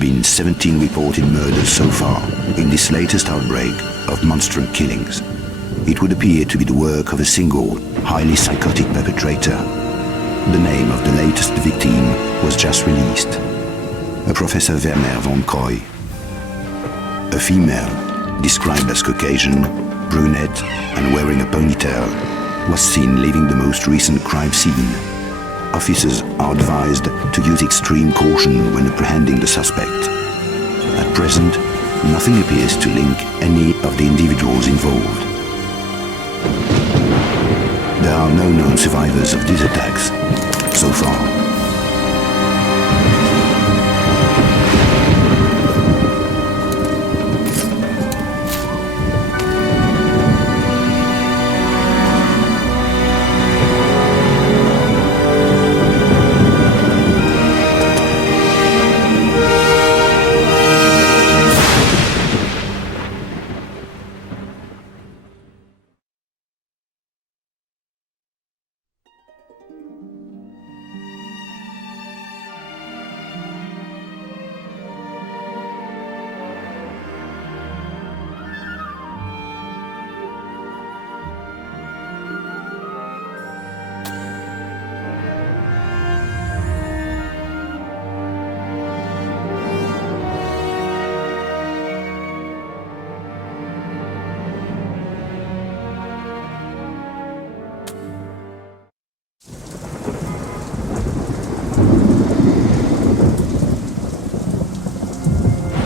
been 17 reported murders so far in this latest outbreak of monstrous killings. It would appear to be the work of a single, highly psychotic perpetrator. The name of the latest victim was just released. A Professor Werner von Croy. A female, described as Caucasian, brunette, and wearing a ponytail, was seen leaving the most recent crime scene. Officers are advised to use extreme caution when apprehending the suspect. At present, nothing appears to link any of the individuals involved. There are no known survivors of these attacks so far.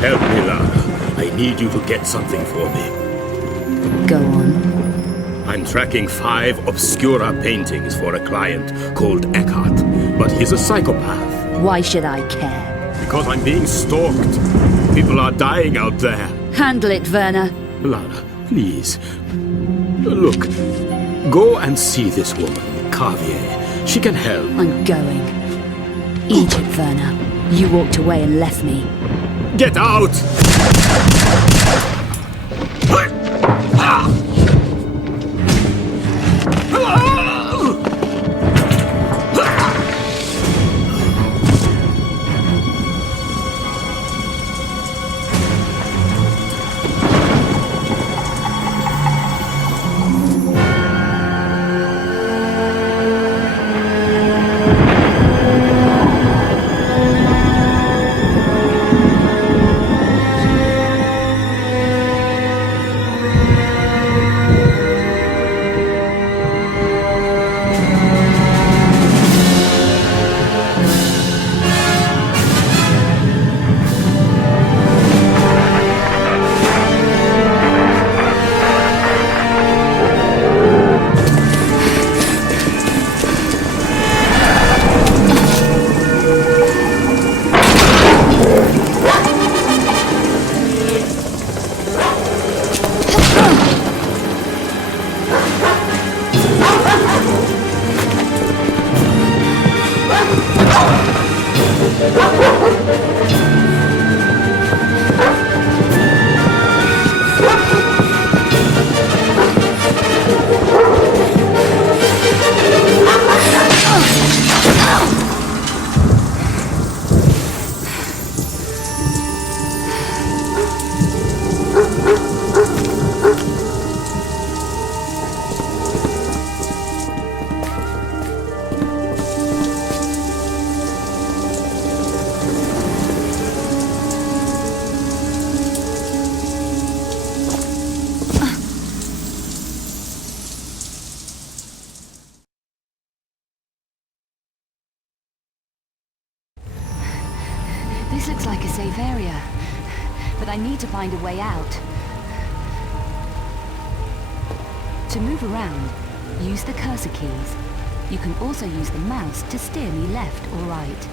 Help me, Lara. I need you to get something for me. Go on. I'm tracking 5 obscura paintings for a client called Eckhart, but he's a psychopath. Why should I care? Because I'm being stalked. People are dying out there. Handle it, Werner. Lara, please. Look, go and see this woman, Carvier. She can help. I'm going. Eat it, Werner. You walked away and left me. Get out! This looks like a safe area, but I need to find a way out. To move around, use the cursor keys. You can also use the mouse to steer me left or right.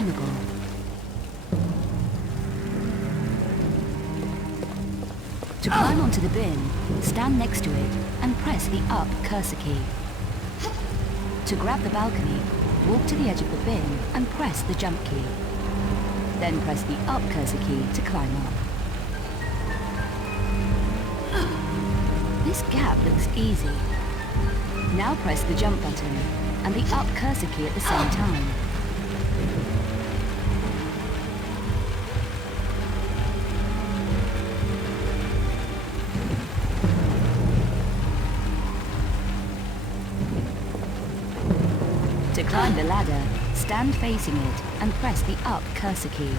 climbable. To climb onto the bin, stand next to it and press the up cursor key. To grab the balcony, walk to the edge of the bin and press the jump key. Then press the up cursor key to climb up. This gap looks easy. Now press the jump button and the up cursor key at the same time. To climb the ladder, stand facing it and press the up cursor key.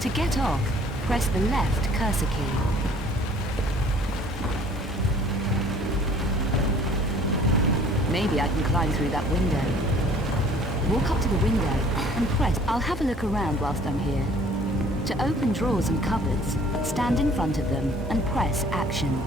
To get off, press the left cursor key. Maybe I can climb through that window. Walk up to the window and press. I'll have a look around whilst I'm here. To open drawers and cupboards, stand in front of them and press action.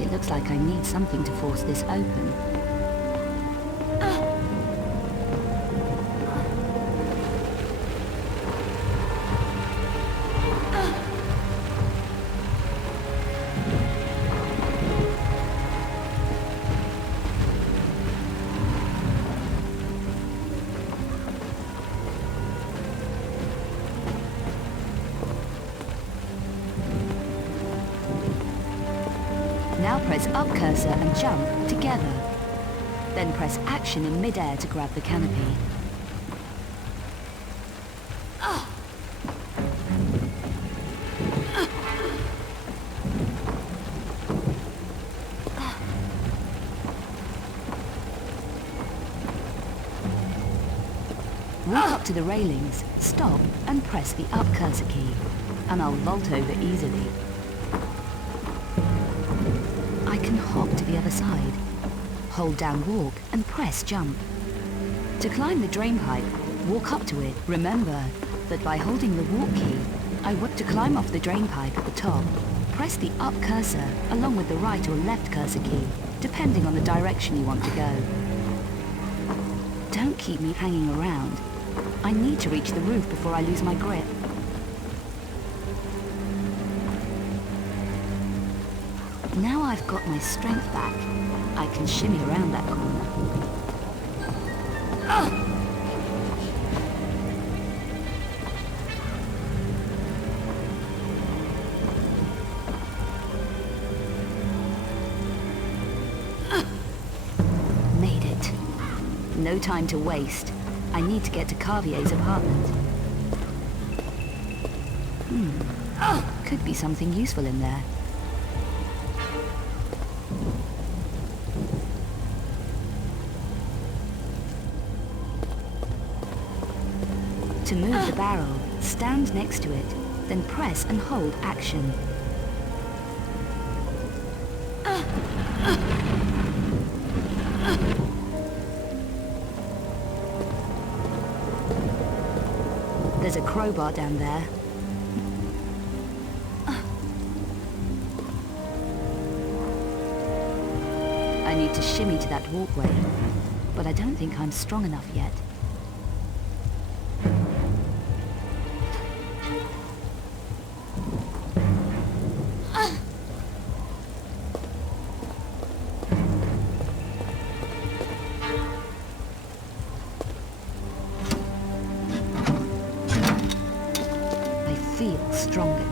It looks like I need something to force this open. Now press up cursor and jump together. Then press action in mid-air to grab the canopy. Walk up to the railings, stop and press the up cursor key, and I'll vault over easily. I can hop to the other side. Hold down walk and press jump. To climb the drain pipe, walk up to it. Remember that by holding the walk key, I want to climb off the drain pipe at the top. Press the up cursor along with the right or left cursor key, depending on the direction you want to go. Don't keep me hanging around. I need to reach the roof before I lose my grip. Now I've got my strength back, I can shimmy around that corner. Made it. No time to waste. I need to get to Carvier's apartment. Could be something useful in there. To move the barrel, stand next to it, then press and hold action. There's a crowbar down there. I need to shimmy to that walkway, but I don't think I'm strong enough yet. I feel stronger now.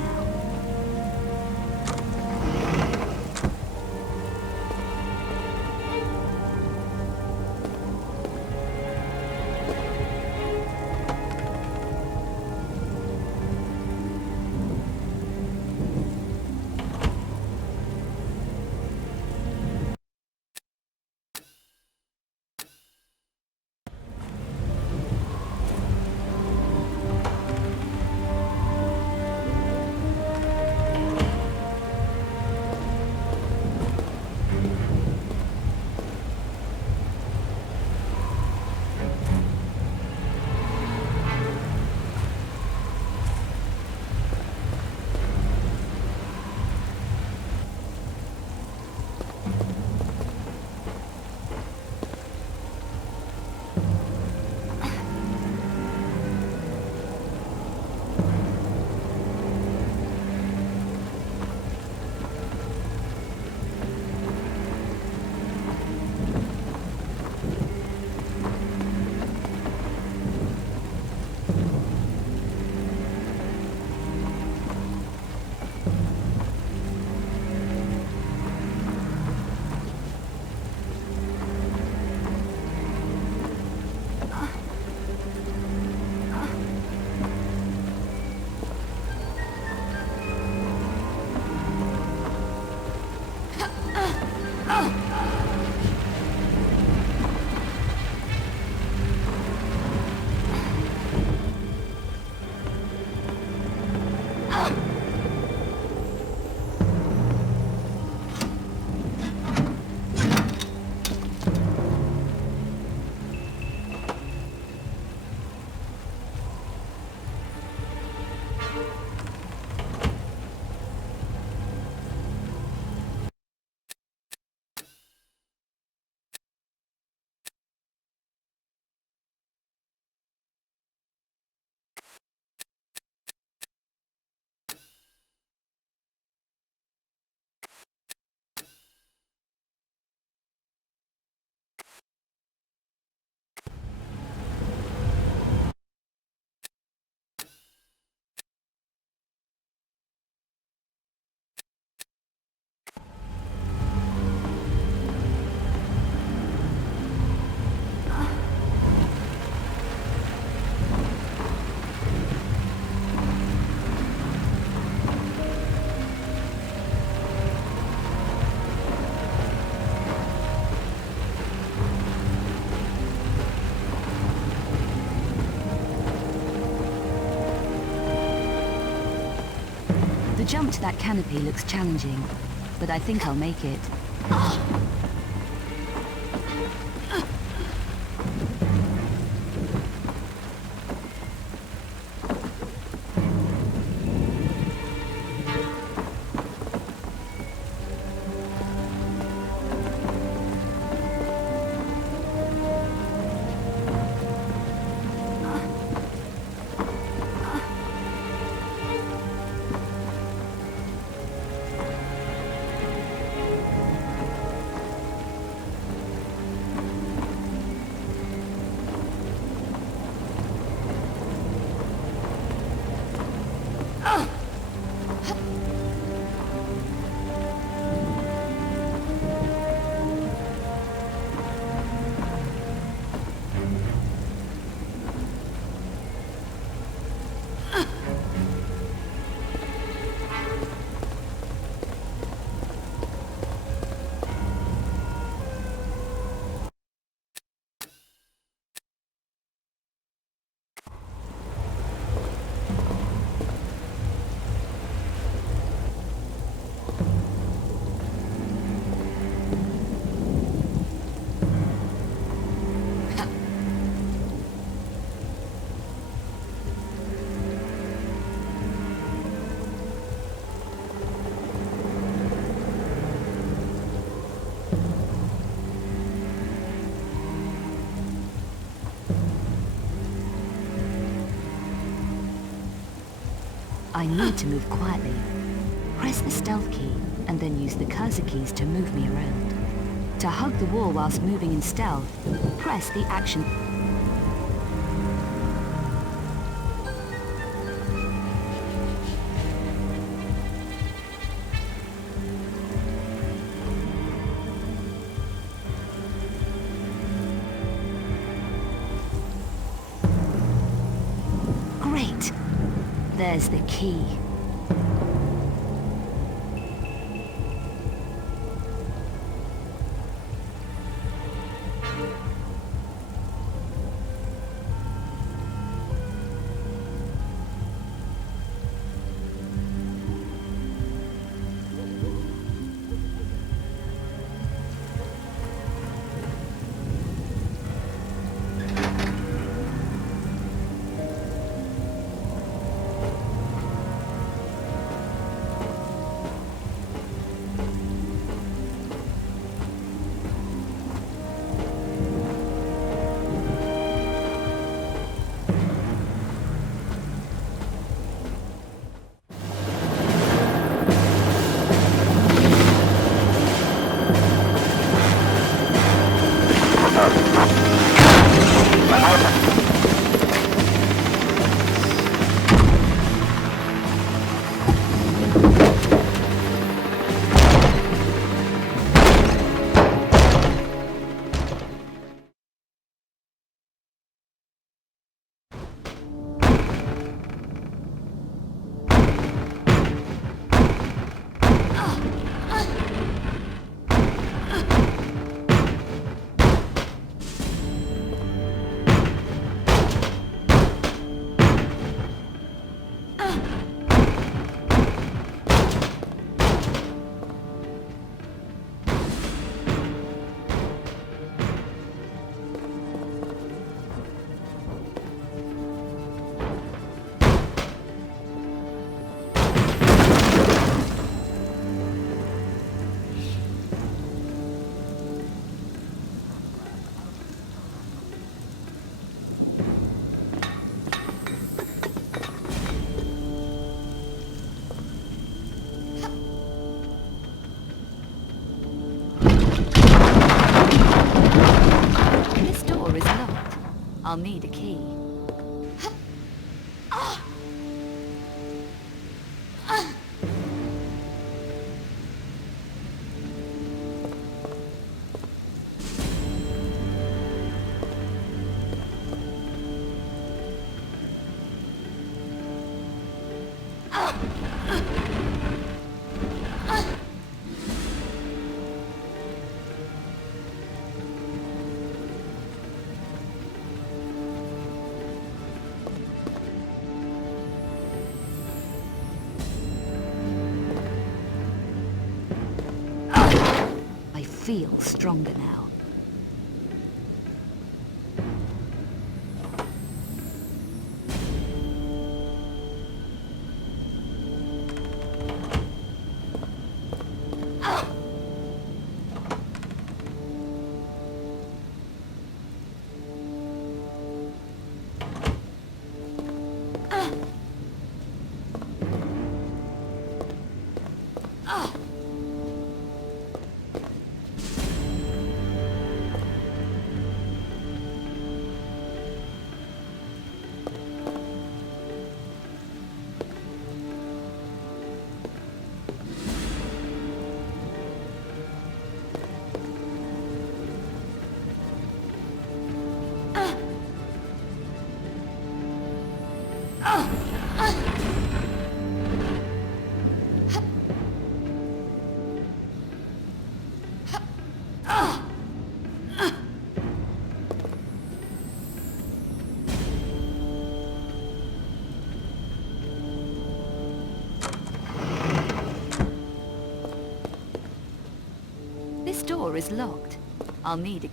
The jump to that canopy looks challenging, but I think I'll make it. I need to move quietly. Press the stealth key, and then use the cursor keys to move me around. To hug the wall whilst moving in stealth, press the action. Great! There's the key. I'll need a key. I feel stronger now. This door is locked. I'll need a...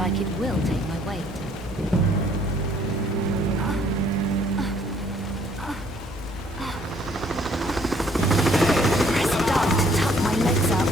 like it will take my weight. I start to tuck my legs up.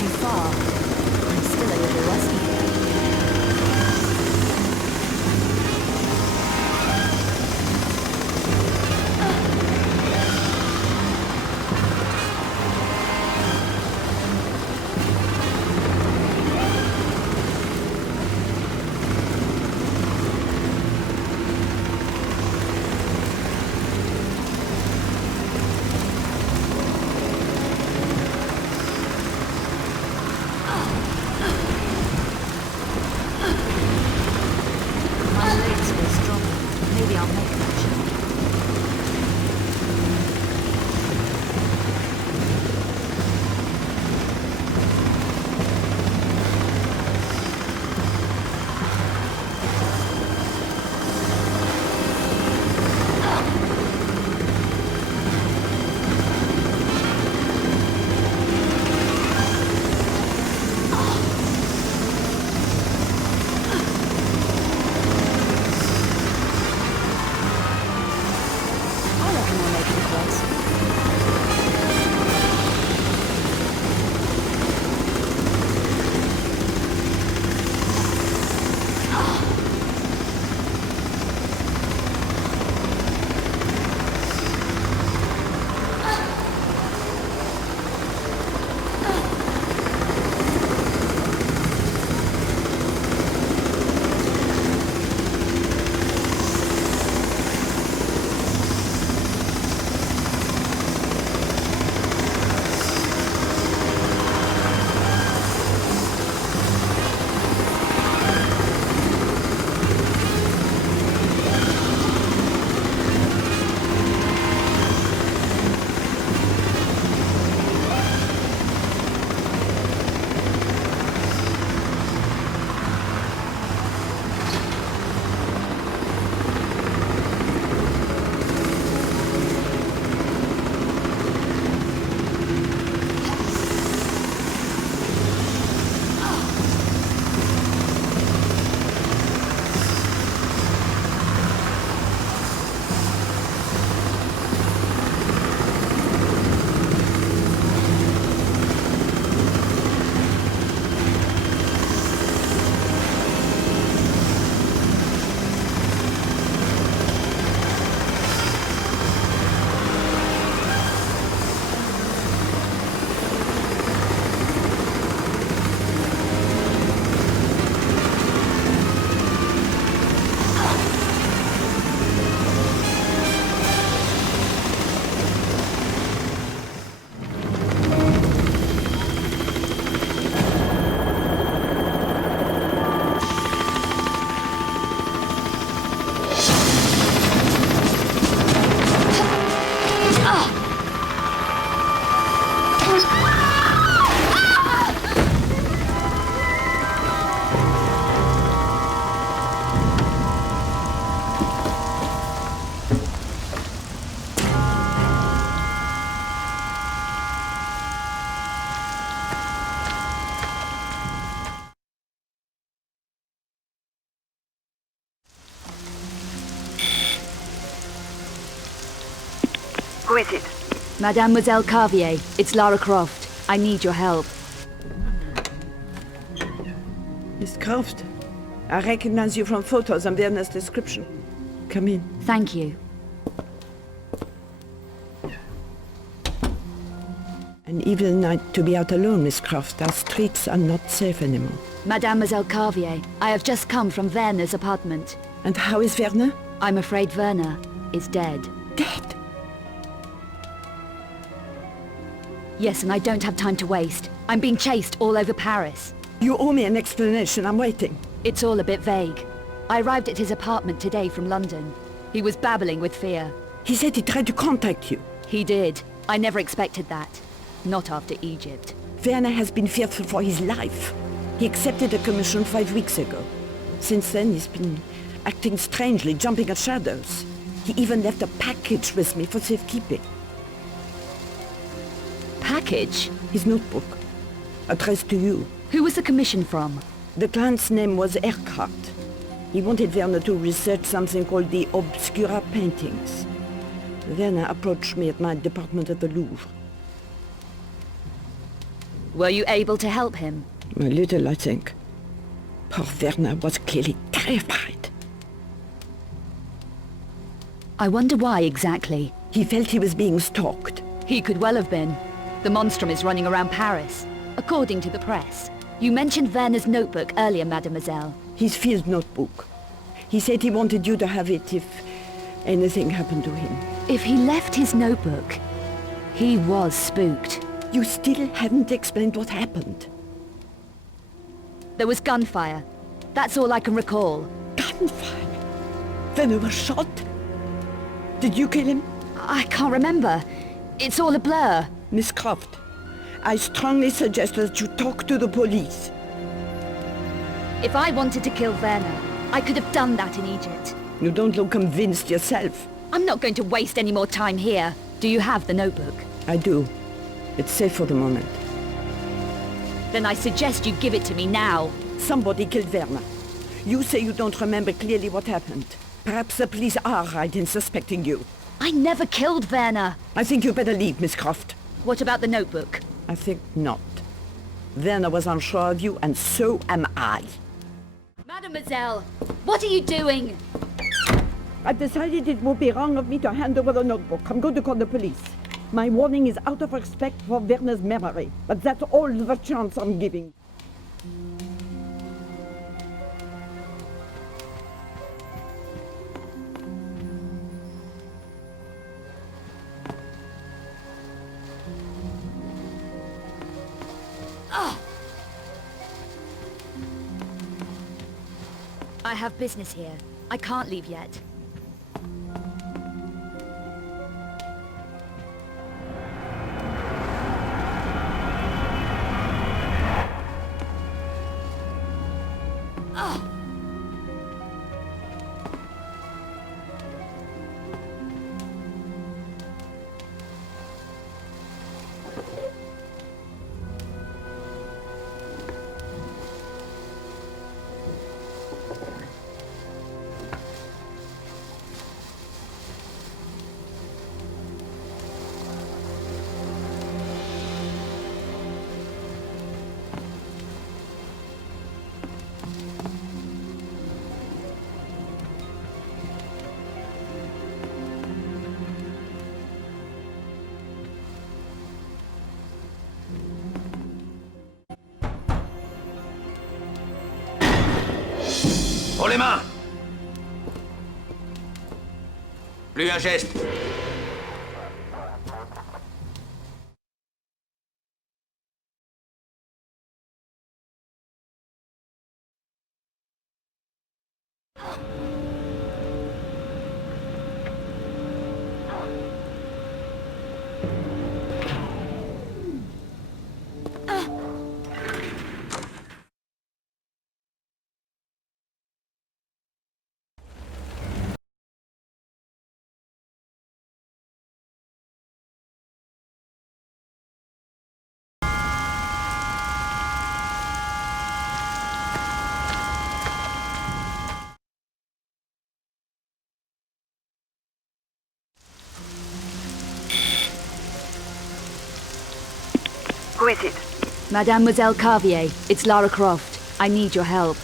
too far. I'm still a little rusty here. My legs feel stronger. Maybe I'll make that jump. I reckon I'll make it close. Who is it? Mademoiselle Carvier, it's Lara Croft. I need your help. Miss Croft, I recognize you from photos and Werner's description. Come in. Thank you. An evil night to be out alone, Miss Croft. Our streets are not safe anymore. Mademoiselle Carvier, I have just come from Werner's apartment. And how is Werner? I'm afraid Werner is dead. Dead? Yes, and I don't have time to waste. I'm being chased all over Paris. You owe me an explanation. I'm waiting. It's all a bit vague. I arrived at his apartment today from London. He was babbling with fear. He said he tried to contact you. He did. I never expected that. Not after Egypt. Werner has been fearful for his life. He accepted a commission 5 weeks ago. Since then, he's been acting strangely, jumping at shadows. He even left a package with me for safekeeping. Package? His notebook, addressed to you. Who was the commission from? The client's name was Eckhart. He wanted Werner to research something called the Obscura paintings. Werner approached me at my department at the Louvre. Were you able to help him? A little, I think. Poor Werner was clearly terrified. I wonder why exactly. He felt he was being stalked. He could well have been. The monstrum is running around Paris, according to the press. You mentioned Werner's notebook earlier, mademoiselle. His field notebook. He said he wanted you to have it if anything happened to him. If he left his notebook, he was spooked. You still haven't explained what happened. There was gunfire. That's all I can recall. Gunfire? Werner was shot? Did you kill him? I can't remember. It's all a blur. Miss Croft, I strongly suggest that you talk to the police. If I wanted to kill Werner, I could have done that in Egypt. You don't look convinced yourself. I'm not going to waste any more time here. Do you have the notebook? I do. It's safe for the moment. Then I suggest you give it to me now. Somebody killed Werner. You say you don't remember clearly what happened. Perhaps the police are right in suspecting you. I never killed Werner. I think you better leave, Miss Croft. What about the notebook? I think not. Werner was unsure of you, and so am I. Mademoiselle, what are you doing? I've decided it would be wrong of me to hand over the notebook. I'm going to call the police. My warning is out of respect for Werner's memory, but that's all the chance I'm giving. I have business here. I can't leave yet. Pour les mains! Plus un geste. Who is it? Mademoiselle Carvier, it's Lara Croft. I need your help.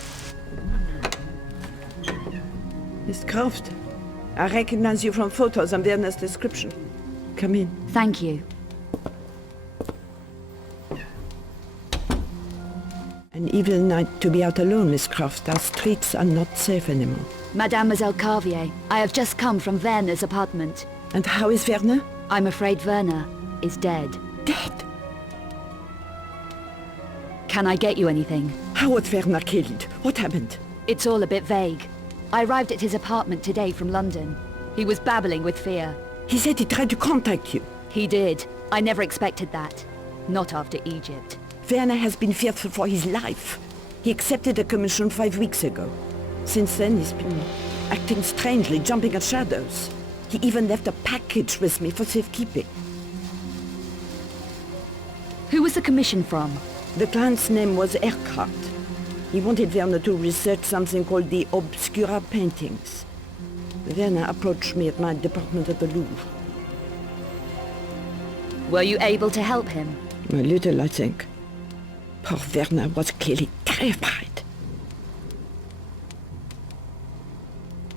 Miss Croft, I recognize you from photos and Werner's description. Come in. Thank you. An evil night to be out alone, Miss Croft. Our streets are not safe anymore. Mademoiselle Carvier, I have just come from Werner's apartment. And how is Werner? I'm afraid Werner is dead. Dead? Can I get you anything? How was Werner killed? What happened? It's all a bit vague. I arrived at his apartment today from London. He was babbling with fear. He said he tried to contact you. He did. I never expected that. Not after Egypt. Werner has been fearful for his life. He accepted a commission 5 weeks ago. Since then, he's been acting strangely, jumping at shadows. He even left a package with me for safekeeping. Who was the commission from? The client's name was Eckhart. He wanted Werner to research something called the obscura paintings. Werner approached me at my department at the Louvre. Were you able to help him? A little, I think. Poor Werner was clearly terrified.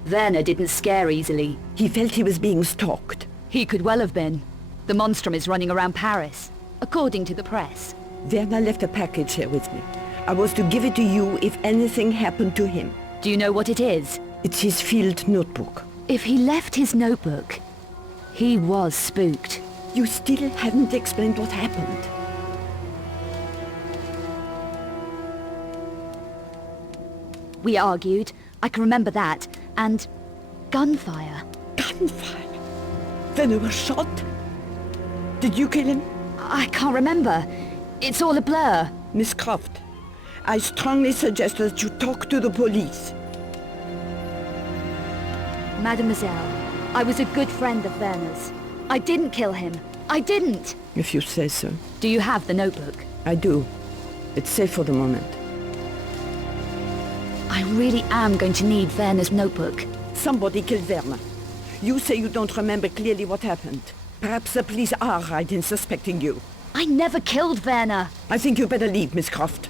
Werner didn't scare easily. He felt he was being stalked. He could well have been. The monstrum is running around Paris, according to the press. Werner left a package here with me. I was to give it to you if anything happened to him. Do you know what it is? It's his field notebook. If he left his notebook, he was spooked. You still haven't explained what happened. We argued, I can remember that, and gunfire. Gunfire? Werner was shot? Did you kill him? I can't remember. It's all a blur. Miss Croft, I strongly suggest that you talk to the police. Mademoiselle, I was a good friend of Werner's. I didn't kill him. I didn't. If you say so. Do you have the notebook? I do. It's safe for the moment. I really am going to need Werner's notebook. Somebody killed Werner. You say you don't remember clearly what happened. Perhaps the police are right in suspecting you. I never killed Werner. I think you better leave, Miss Croft.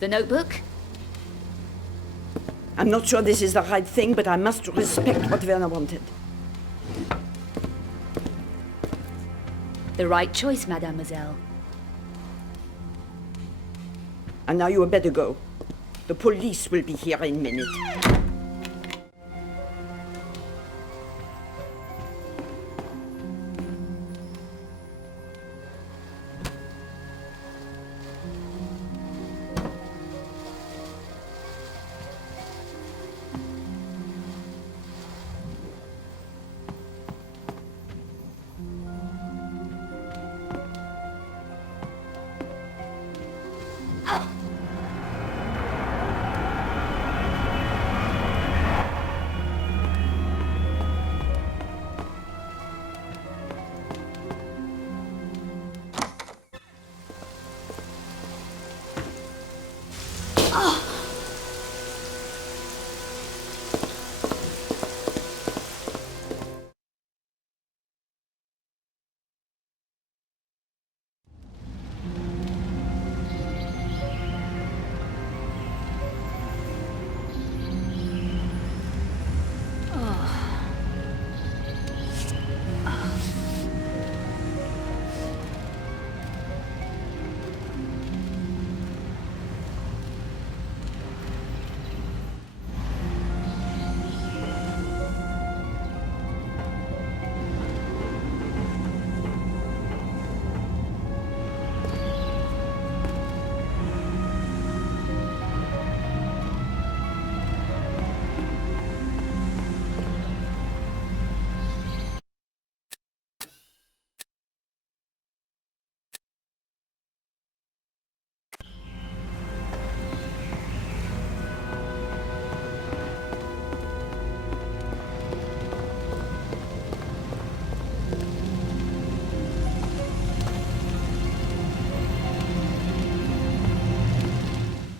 The notebook? I'm not sure this is the right thing, but I must respect what Werner wanted. The right choice, mademoiselle. And now you had better go. The police will be here in a minute.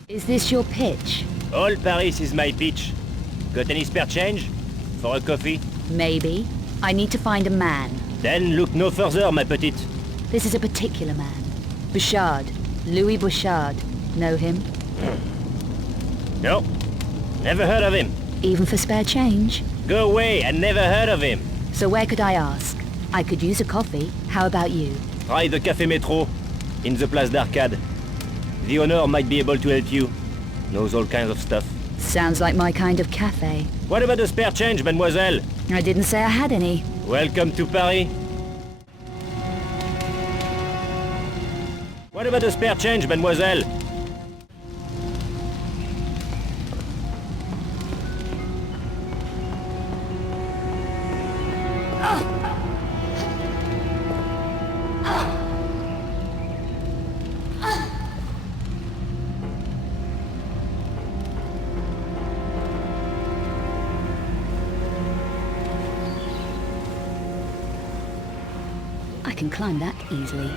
Is this your pitch? All Paris is my pitch. Got any spare change? For a coffee? Maybe. I need to find a man. Then look no further, ma petite. This is a particular man. Bouchard. Louis Bouchard. Know him? No. Never heard of him. Even for spare change? Go away, I never heard of him. So where could I ask? I could use a coffee. How about you? Try the Café Métro, in the Place d'Arcade. The owner might be able to help you. Knows all kinds of stuff. Sounds like my kind of cafe. What about the spare change, mademoiselle? I didn't say I had any. Welcome to Paris. What about the spare change, mademoiselle? I can climb that easily.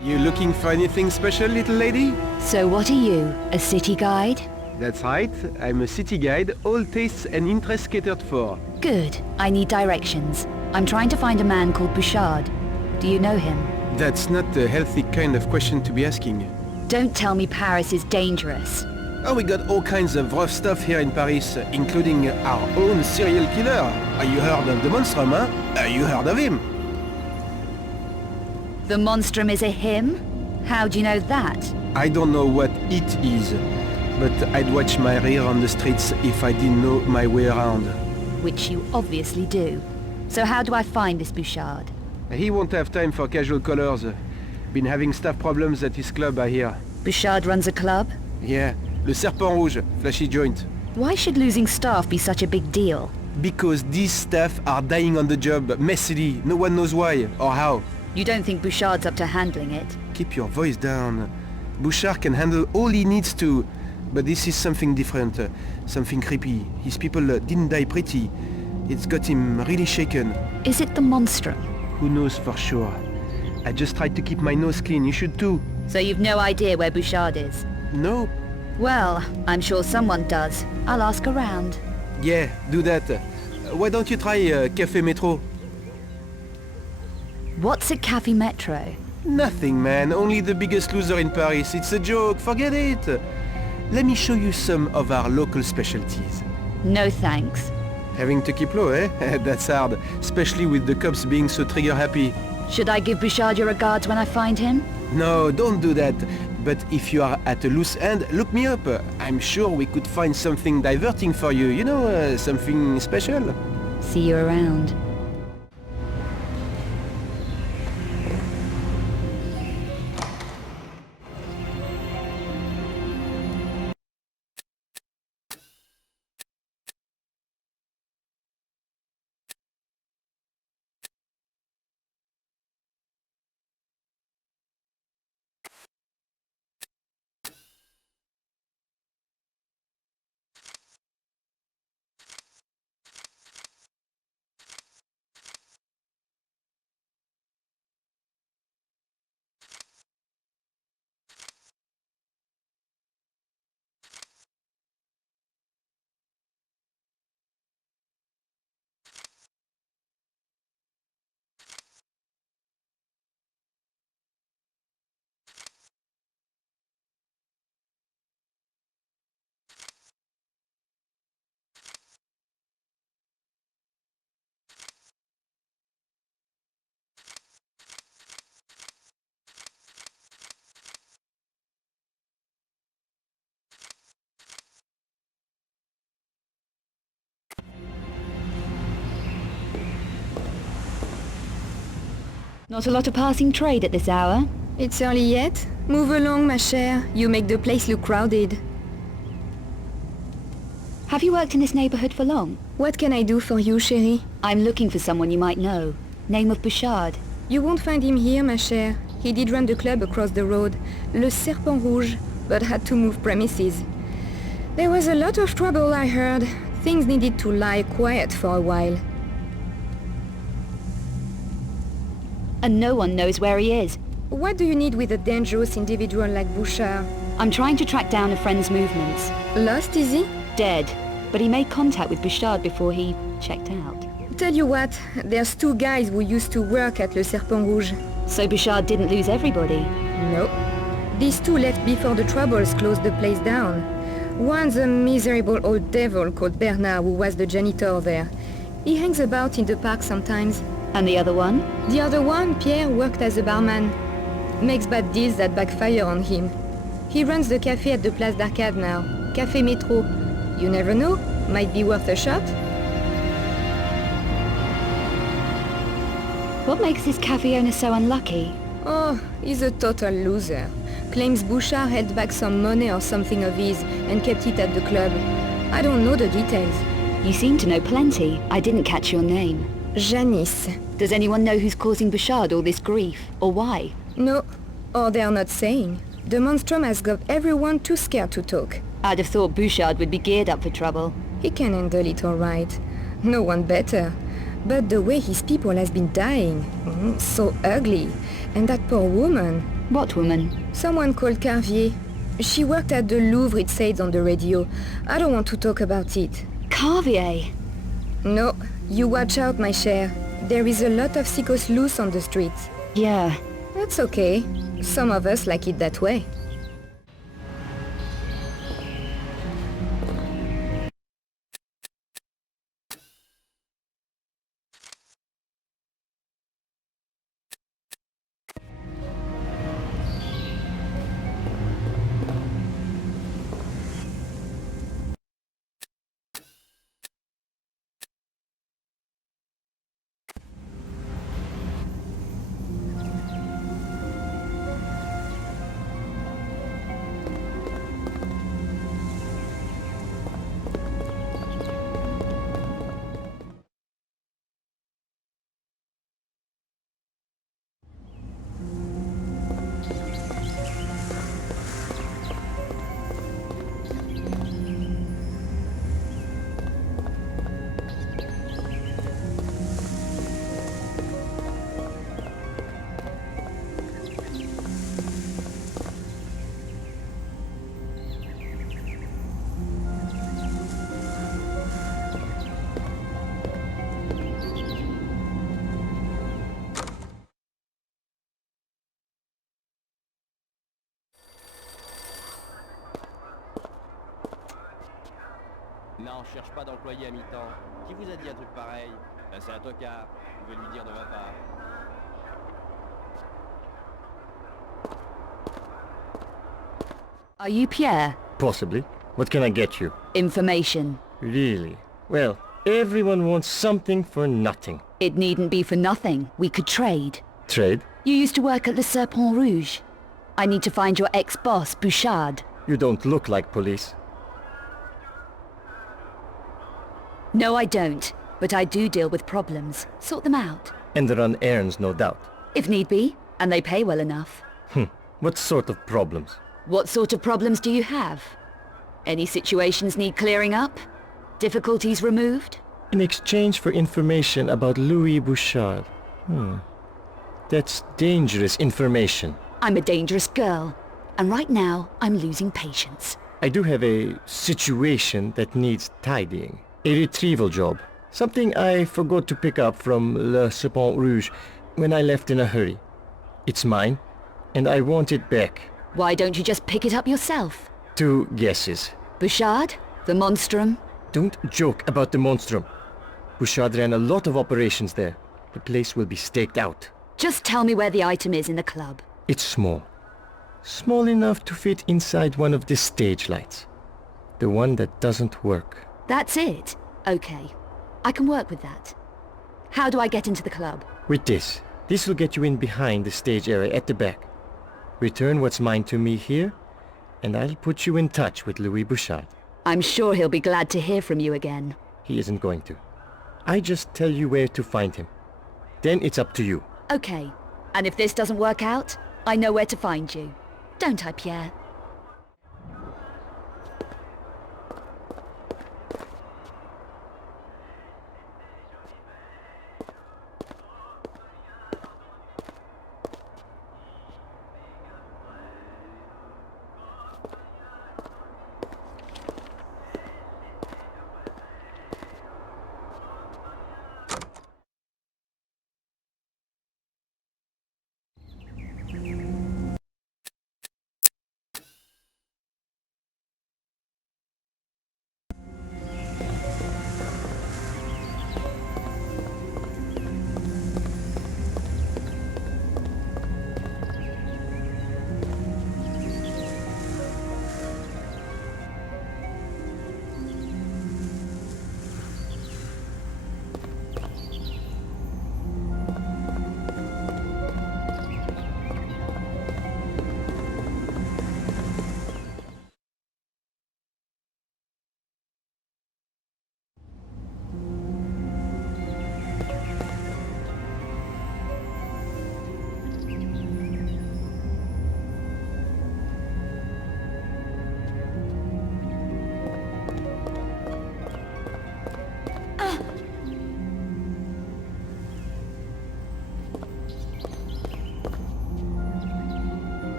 You looking for anything special, little lady? So what are you, a city guide? That's right, I'm a city guide, all tastes and interests catered for. Good. I need directions. I'm trying to find a man called Bouchard. Do you know him? That's not a healthy kind of question to be asking. Don't tell me Paris is dangerous. Oh, we got all kinds of rough stuff here in Paris, including our own serial killer. You heard of the Monstrum, huh? You heard of him? The Monstrum is a him? How do you know that? I don't know what it is, but I'd watch my rear on the streets if I didn't know my way around. Which you obviously do. So how do I find this Bouchard? He won't have time for casual callers. Been having staff problems at his club, I hear. Bouchard runs a club? Yeah, Le Serpent Rouge, flashy joint. Why should losing staff be such a big deal? Because these staff are dying on the job, messily, no one knows why or how. You don't think Bouchard's up to handling it? Keep your voice down. Bouchard can handle all he needs to, but this is something different, something creepy. His people didn't die pretty. It's got him really shaken. Is it the Monstrum? Who knows for sure? I just tried to keep my nose clean, you should too. So you've no idea where Bouchard is? No. Well, I'm sure someone does. I'll ask around. Yeah, do that. Why don't you try Café Metro? What's a Café Metro? Nothing, man. Only the biggest loser in Paris. It's a joke. Forget it. Let me show you some of our local specialties. No thanks. Having to keep low, eh? That's hard. Especially with the cops being so trigger-happy. Should I give Bouchard your regards when I find him? No, don't do that. But if you are at a loose end, look me up. I'm sure we could find something diverting for you. You know, something special. See you around. Not a lot of passing trade at this hour. It's early yet. Move along, ma chère. You make the place look crowded. Have you worked in this neighborhood for long? What can I do for you, chérie? I'm looking for someone you might know. Name of Bouchard. You won't find him here, ma chère. He did run the club across the road, Le Serpent Rouge, but had to move premises. There was a lot of trouble, I heard. Things needed to lie quiet for a while. And no one knows where he is. What do you need with a dangerous individual like Bouchard? I'm trying to track down a friend's movements. Lost, is he? Dead. But he made contact with Bouchard before he checked out. Tell you what, there's two guys who used to work at Le Serpent Rouge. So Bouchard didn't lose everybody? No. These two left before the troubles closed the place down. One's a miserable old devil called Bernard who was the janitor there. He hangs about in the park sometimes. And the other one? The other one, Pierre, worked as a barman. Makes bad deals that backfire on him. He runs the cafe at the Place d'Arcade now. Café Métro. You never know, might be worth a shot. What makes this cafe owner so unlucky? Oh, he's a total loser. Claims Bouchard held back some money or something of his and kept it at the club. I don't know the details. You seem to know plenty. I didn't catch your name. Janice. Does anyone know who's causing Bouchard all this grief, or why? No, or they're not saying. The monstrum has got everyone too scared to talk. I'd have thought Bouchard would be geared up for trouble. He can handle it all right. No one better. But the way his people has been dying, so ugly. And that poor woman. What woman? Someone called Carvier. She worked at the Louvre, it said on the radio. I don't want to talk about it. Carvier? No, you watch out, my cher. There is a lot of sickos loose on the streets. Yeah. That's okay. Some of us like it that way. Non, je cherche pas d'employé à mi-temps. Qui vous a dit un truc pareil? Ben, c'est un tocard. Vous pouvez lui dire de ma part. Are you Pierre? Possibly. What can I get you? Information. Really? Well, everyone wants something for nothing. It needn't be for nothing. We could trade. Trade? You used to work at Le Serpent Rouge. I need to find your ex-boss, Bouchard. You don't look like police. No, I don't. But I do deal with problems. Sort them out. And run errands, no doubt. If need be. And they pay well enough. What sort of problems? What sort of problems do you have? Any situations need clearing up? Difficulties removed? In exchange for information about Louis Bouchard. That's dangerous information. I'm a dangerous girl. And right now, I'm losing patience. I do have a situation that needs tidying. A retrieval job. Something I forgot to pick up from Le Serpent Rouge when I left in a hurry. It's mine, and I want it back. Why don't you just pick it up yourself? 2 guesses. Bouchard? The monstrum? Don't joke about the monstrum. Bouchard ran a lot of operations there. The place will be staked out. Just tell me where the item is in the club. It's small. Small enough to fit inside one of the stage lights. The one that doesn't work. That's it? Okay. I can work with that. How do I get into the club? With this. This will get you in behind the stage area at the back. Return what's mine to me here, and I'll put you in touch with Louis Bouchard. I'm sure he'll be glad to hear from you again. He isn't going to. I just tell you where to find him. Then it's up to you. Okay. And if this doesn't work out, I know where to find you. Don't I, Pierre?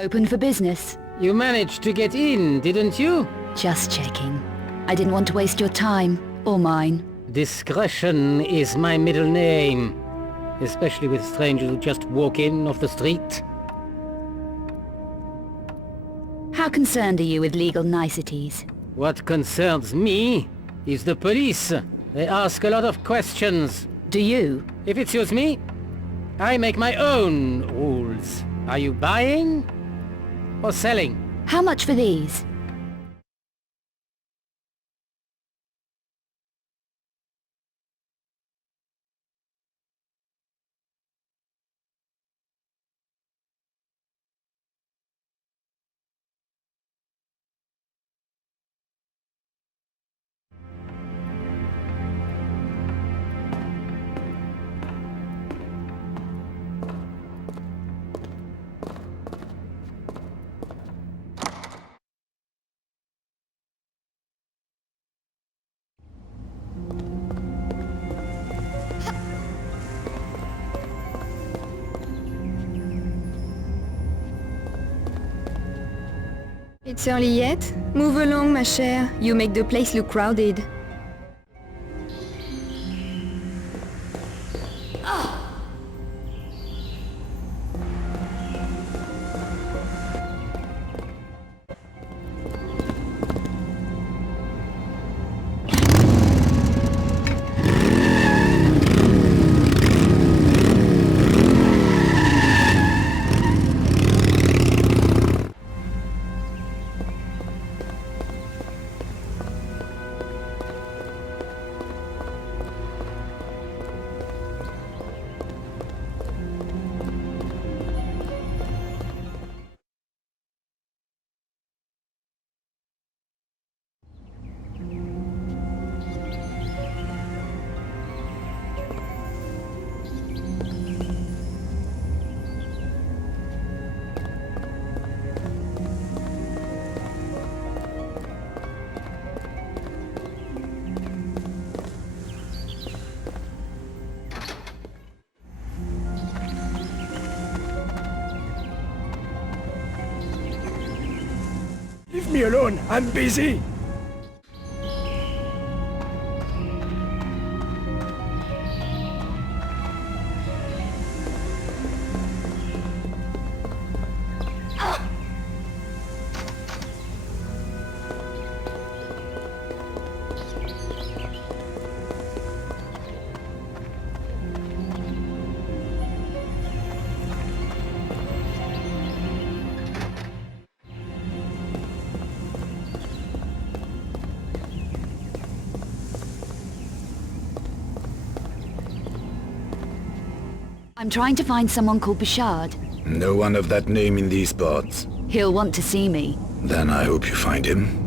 Open for business. You managed to get in, didn't you? Just checking. I didn't want to waste your time, or mine. Discretion is my middle name. Especially with strangers who just walk in off the street. How concerned are you with legal niceties? What concerns me is the police. They ask a lot of questions. Do you? If it suits me, I make my own rules. Are you buying or selling? How much for these? It's early yet? Move along, ma chère. You make the place look crowded. Leave me alone, I'm busy! I'm trying to find someone called Bouchard. No one of that name in these parts. He'll want to see me. Then I hope you find him.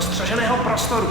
dostřeženého prostoru.